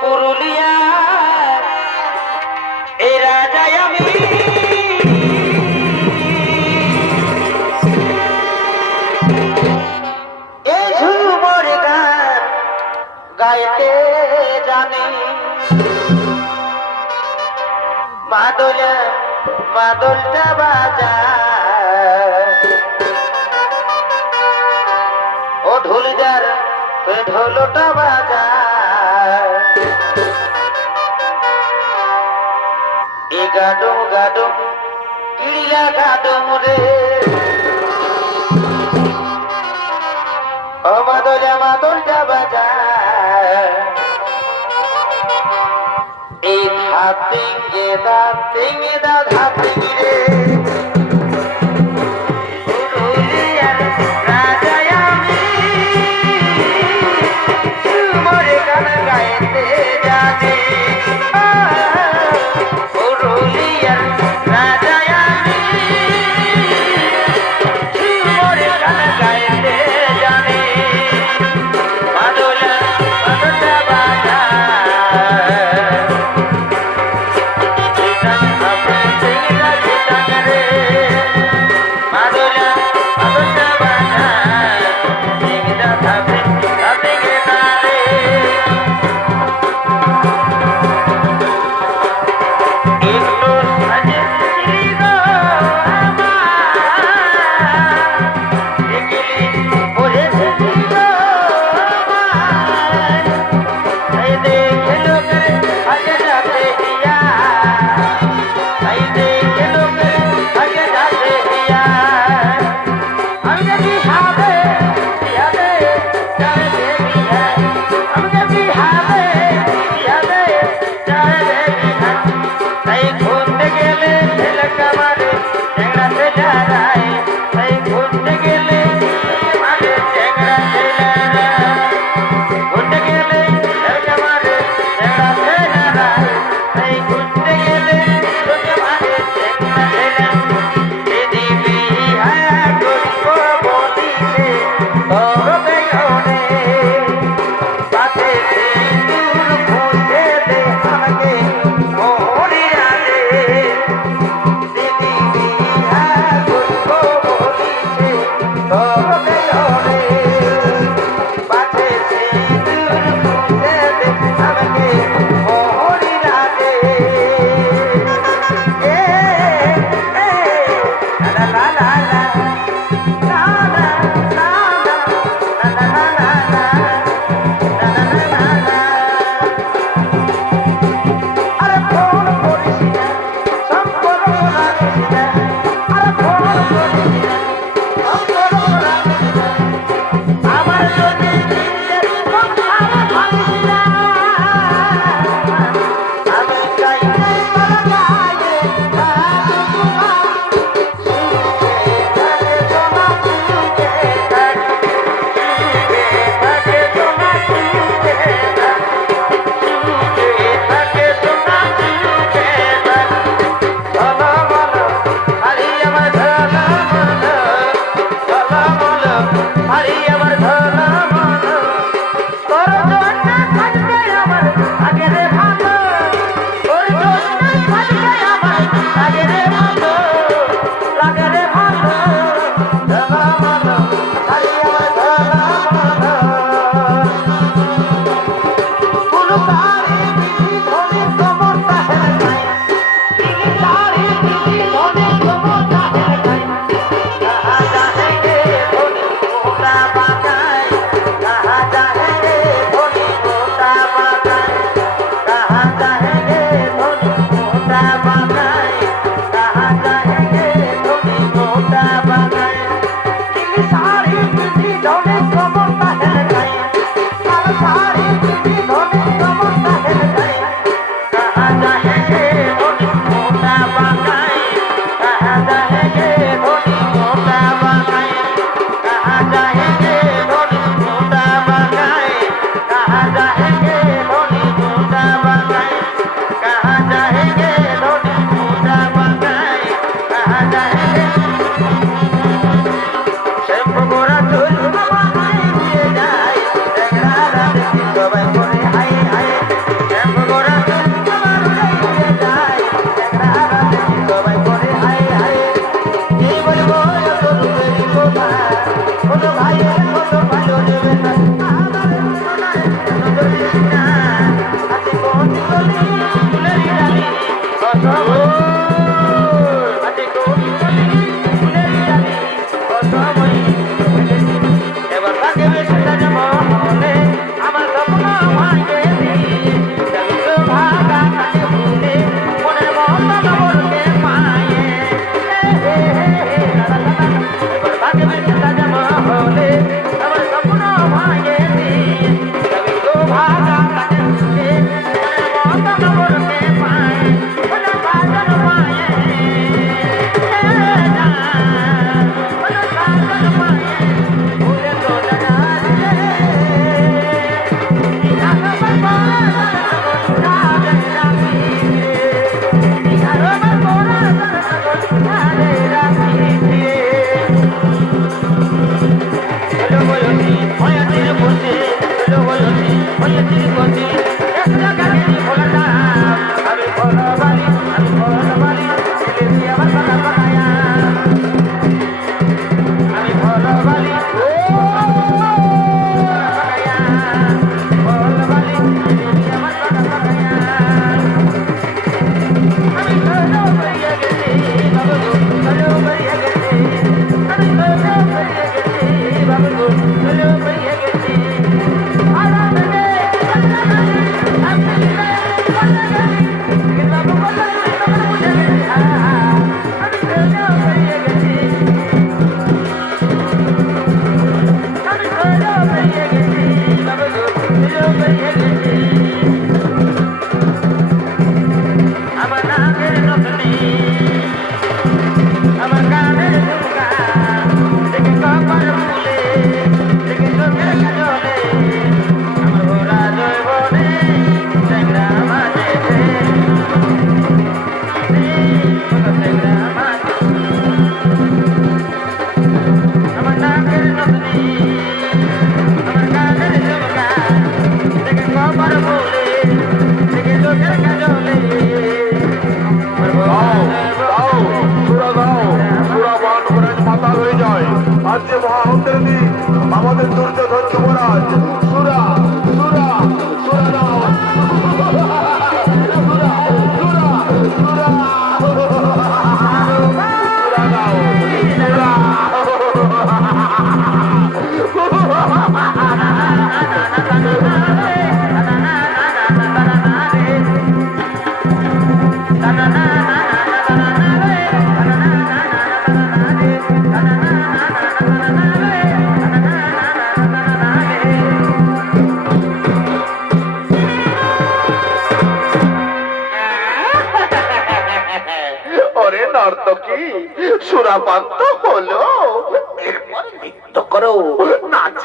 পুরুলিয়া। এই রাজায় আমি এই ঝুমর গাইতে জানি। মাদলটা বাজা ও ঢোলটা বাজা এ গাডো গাডো ইড়িলা গাডো রে ও মাদলে মাদলটা বাজা এই ধাতিঙ্গে ধাতিঙ্গে দা ধাতিঙ্গে রে। আমার যদি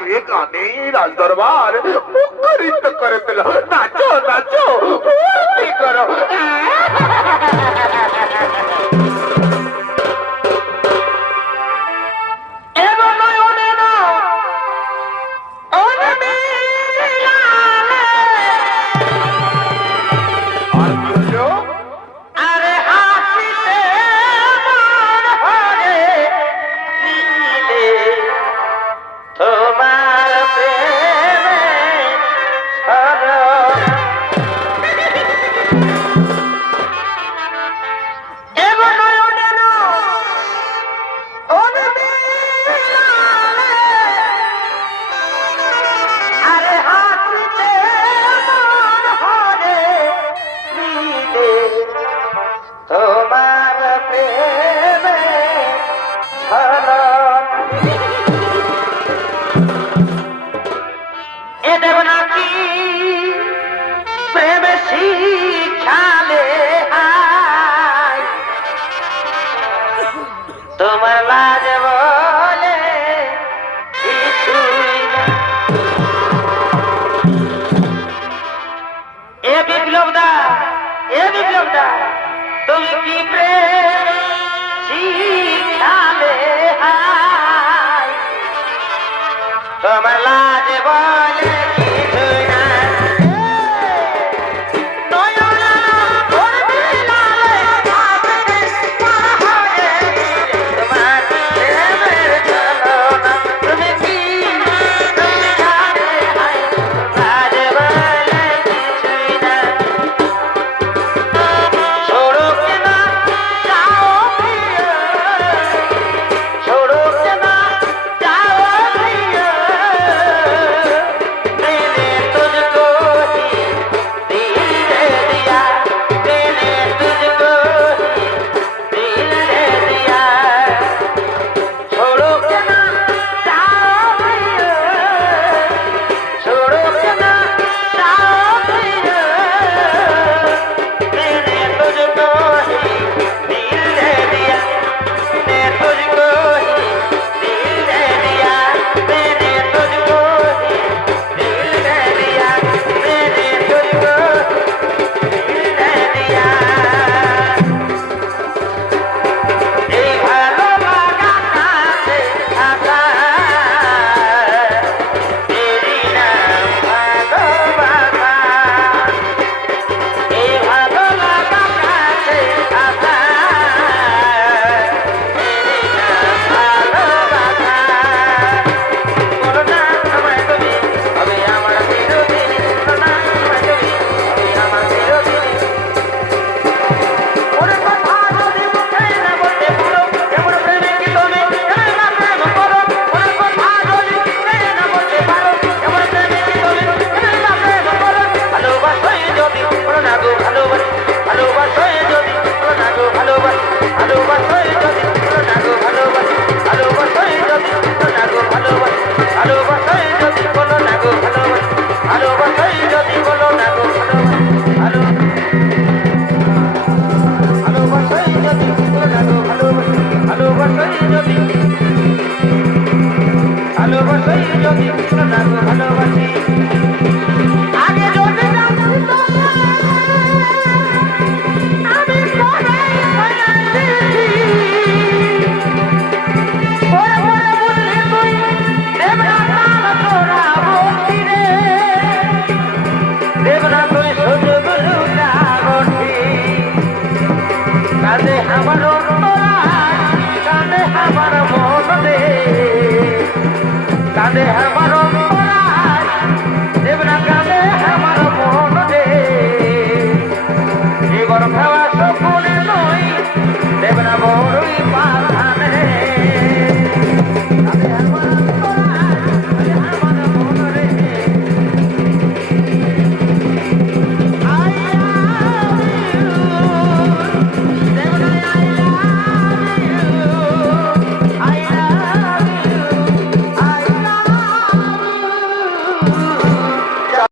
নাচিয়ে গানে রাজদরবার মুখরিত করে দিল নাচো নাচো। করো। আমার লাজ বলে